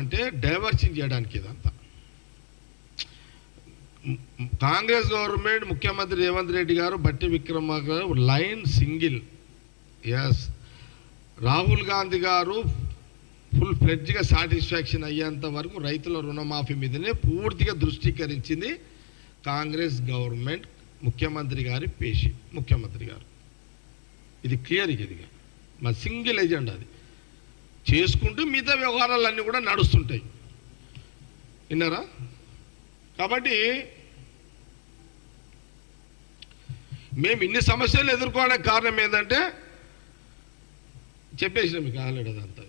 అంటే డైవర్షన్ చేయడానికి ఇదంతా. కాంగ్రెస్ గవర్నమెంట్ ముఖ్యమంత్రి రేవంత్ రెడ్డి గారు బట్టి విక్రమార్క గారు line single. Yes, Rahul Gandhi గారు ఫుల్ ఫ్లెడ్జ్గా సాటిస్ఫాక్షన్ అయ్యేంత వరకు రైతుల రుణమాఫీ మీదనే పూర్తిగా దృష్టీకరించింది కాంగ్రెస్ గవర్నమెంట్, ముఖ్యమంత్రి గారి ముఖ్యమంత్రి గారు. ఇది క్లియర్, ఇది మా సింగిల్ ఎజెండా. అది చేసుకుంటూ మిగతా వ్యవహారాలన్నీ కూడా నడుస్తుంటాయి. విన్నారా? కాబట్టి మేము ఇన్ని సమస్యలు ఎదుర్కోవడానికి కారణం ఏంటంటే చెప్పేసిన మీకు ఆల్రెడీ అదంతా.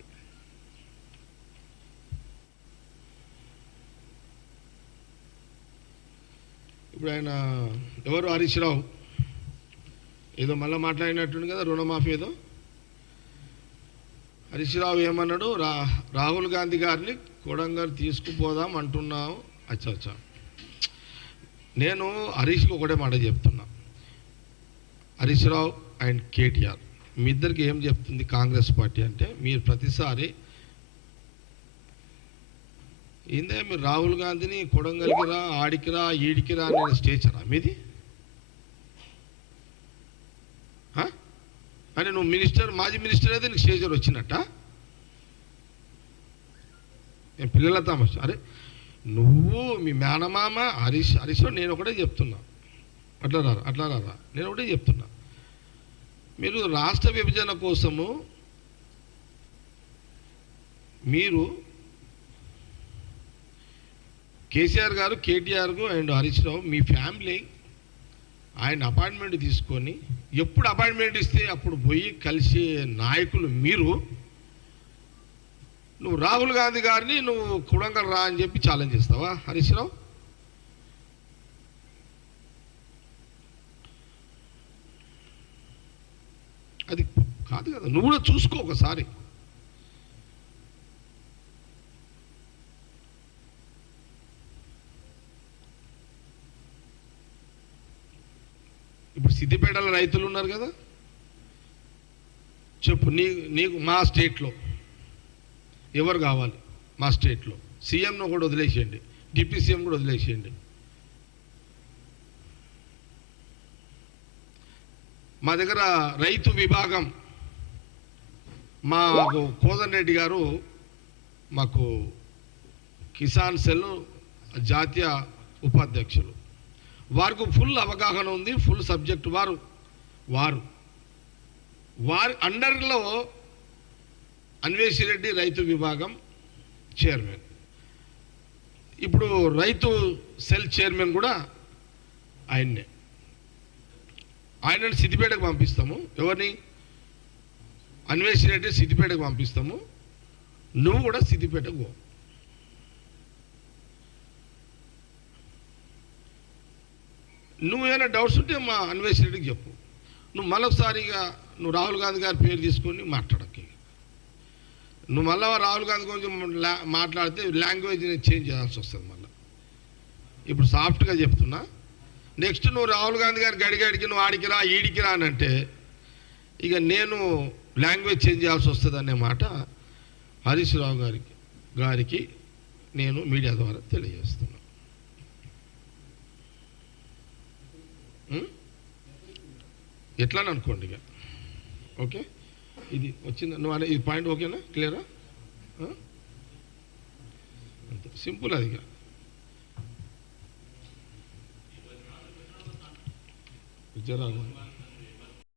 ఇప్పుడు ఆయన ఎవరు, హరీష్ రావు ఏదో మళ్ళీ మాట్లాడినట్టుంది కదా, రుణమాఫీ ఏదో. హరీష్ రావు ఏమన్నాడు, రాహుల్ గాంధీ గారిని కొడంగల్ తీసుకుపోదాం అంటున్నావు. అచ్చా, నేను హరీష్కి ఒకటే మాట చెప్తున్నా. హరీష్ రావు అండ్ కేటీఆర్ మీ ఇద్దరికి ఏం చెప్తుంది కాంగ్రెస్ పార్టీ అంటే, మీరు ప్రతిసారి ఏందే మీరు రాహుల్ గాంధీని కొడంగల్కి రా, ఆడికి రా, ఈడికి రా అనే స్టేచరా మీది? అంటే నువ్వు మినిస్టర్, మాజీ మినిస్టర్ అయితే నీకు స్టేచర్ వచ్చినట్ట? నేను పిల్లల తమాషా. అరే నువ్వు మీ మేనమామ హరీష్ నేను ఒకటే చెప్తున్నా, అట్లా రారా, నేను ఒకటే చెప్తున్నా. మీరు రాష్ట్ర విభజన కోసము మీరు కేసీఆర్ గారు, KTR and Harish Rao me family ఆయన అపాయింట్మెంట్ తీసుకొని ఎప్పుడు అపాయింట్మెంట్ ఇస్తే అప్పుడు పోయి కలిసే నాయకులు మీరు. నువ్వు రాహుల్ గాంధీ గారిని నువ్వు కొడంగల్ రా అని చెప్పి ఛాలెంజ్ చేస్తావా హరీష్ రావు? అది కాదు కదా. నువ్వు కూడా చూసుకో ఒకసారి. ఇప్పుడు సిద్దిపేటలో రైతులు ఉన్నారు కదా, చెప్పు నీకు మా స్టేట్లో ఎవరు కావాలి? మా స్టేట్లో సీఎంను కూడా వదిలేసేయండి, డిప్యూటీ సీఎం కూడా వదిలేసేయండి. మా దగ్గర రైతు విభాగం మాకు కోదండ రెడ్డి గారు మాకు కిసాన్ సెల్ జాతీయ ఉపాధ్యక్షులు. వారికి ఫుల్ అవగాహన ఉంది, ఫుల్ సబ్జెక్ట్. వారి అండర్లో అన్వేషిరెడ్డి రైతు విభాగం చైర్మన్. ఇప్పుడు రైతు సెల్ చైర్మన్ కూడా ఆయన్నే. ఆయనను సిద్దిపేటకు పంపిస్తాము. ఎవరిని? అన్వేషిరెడ్డి సిద్దిపేటకు పంపిస్తాము. నువ్వు కూడా సిద్దిపేటకు పో. నువ్వు ఏమైనా డౌట్స్ ఉంటే మా అన్వేషిరెడ్డికి చెప్పు. నువ్వు మళ్ళొకసారిగా నువ్వు రాహుల్ గాంధీ గారి పేరు తీసుకొని మాట్లాడకి. నువ్వు మళ్ళీ రాహుల్ గాంధీ కొంచెం మాట్లాడితే లాంగ్వేజ్ చేంజ్ చేయాల్సి వస్తుంది మళ్ళీ. ఇప్పుడు సాఫ్ట్గా చెప్తున్నా. నెక్స్ట్ నువ్వు రాహుల్ గాంధీ గారి గడిగడికి నువ్వు ఆడికి రా, ఈడికి రా అని అంటే ఇక నేను లాంగ్వేజ్ చేంజ్ చేయాల్సి వస్తుంది అనే మాట హరీష్ రావు గారికి నేను మీడియా ద్వారా తెలియజేస్తున్నా. ఎట్లా అనుకోండి ఇక. ఓకే, ఇది వచ్చింది. నువ్వు ఇది పాయింట్ ఓకేనా? క్లియరా? అంతే సింపుల్. అది జరా